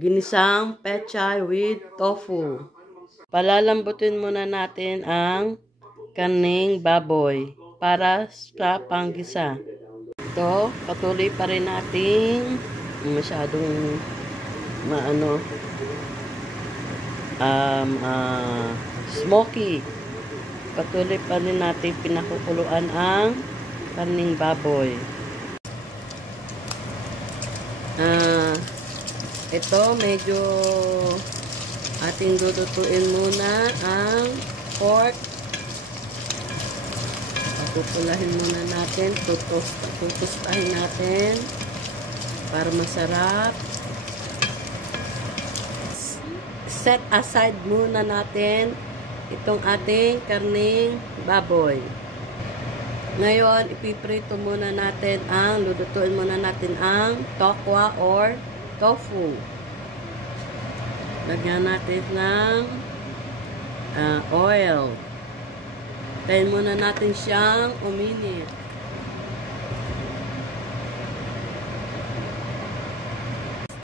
ginisang pechay with tofu. Palalambutin muna natin ang karning baboy para sa panggisa. Ito, patuloy pa rin natin masyadong smoky. Patuloy pa rin natin pinakukuluan ang karning baboy. Ito medyo ating dudutuin muna ang pork. Pupulahin muna natin, tutustahin natin para masarap. Set aside muna natin itong ating karning baboy. Ngayon, ipiprito muna natin lulutuin muna natin ang tokwa or tofu. Lagyan natin ng oil. Tayin muna natin siyang uminit.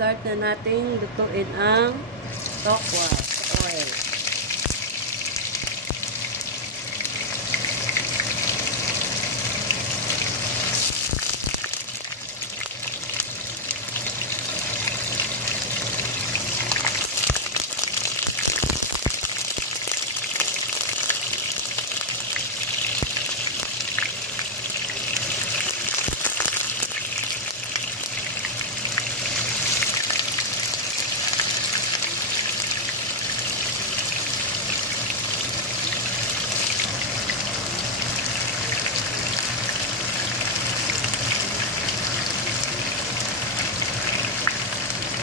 Start na natin lutuin ang tokwa sa oil.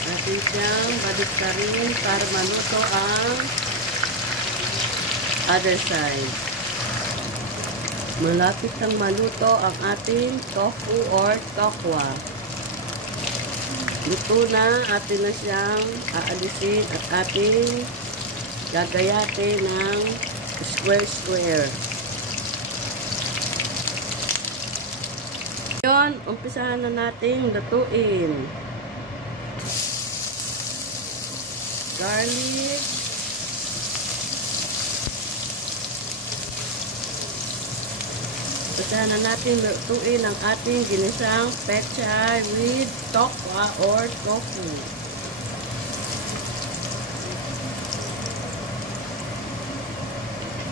Natin siyang baliktarin para maluto ang other side. Malapit nang maluto ang ating tofu or tokwa. Luto na, atin na siyang aalisin at ating gagayatin ng square. Ngayon, umpisahan na natin lutuin. Garlic, umpisahan na natin lutuin ang ating ginisang pechay with tokwa or tofu.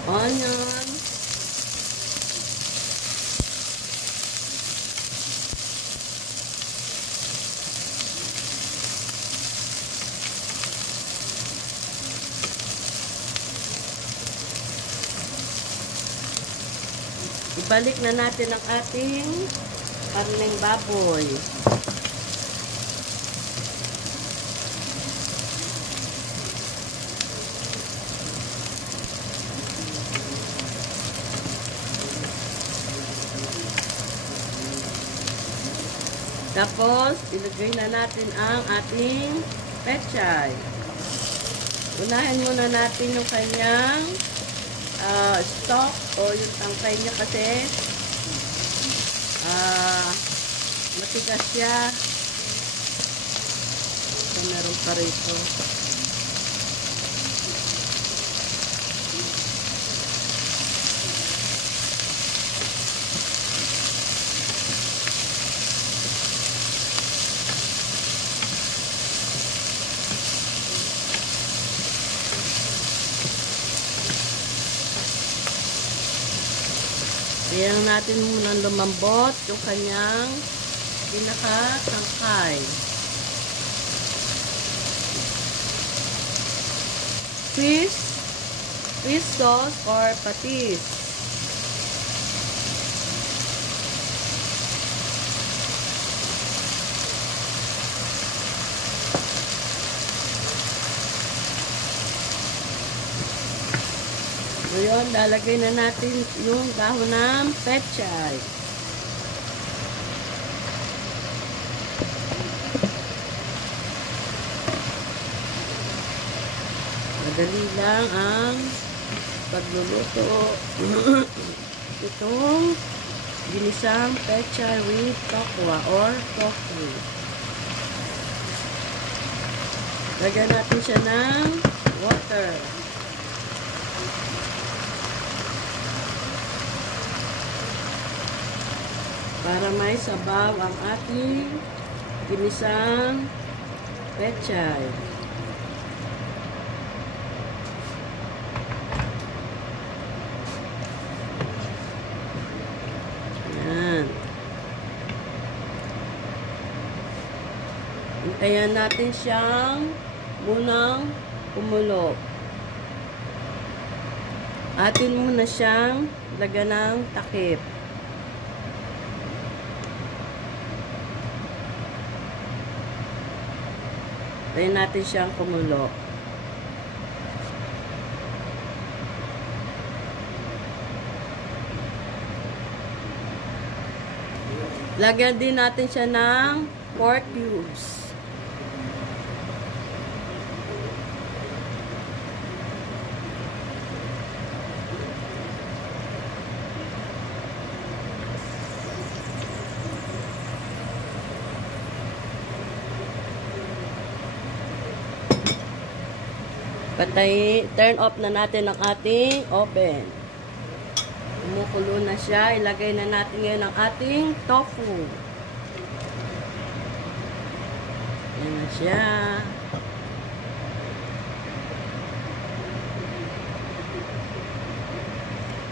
Onion, ibalik na natin ang ating karning baboy. Tapos, ilagay na natin ang ating pechay. Unahin muna natin yung kanyang stock o yung tangkay niya kasi matigas siya. So, meron pa rito. Ayan natin muna lumambot yung kanyang pinaka-tangkay. Fish sauce or patis. Ngayon, lalagay na natin yung dahon ng pechay. Madali lang ang pagluluto itong ginisang pechay with tokwa or tofu. Lagyan natin siya ng water. Para may sabaw ang ating ginisang pechay. Ayan. Hintayin natin siyang munang kumulo. Atin muna siyang lagyan ng takip. Hintayin natin siyang kumulo. Lagyan din natin siya ng pork cubes. Turn off na natin ang ating oven. Kumukulo na siya. Ilagay na natin ngayon ang ating tofu. Yan na siya.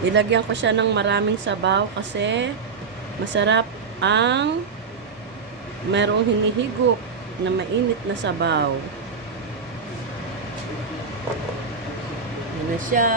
Ilagyan ko siya ng maraming sabaw kasi masarap ang merong hinihigop na mainit na sabaw. Yan na siya.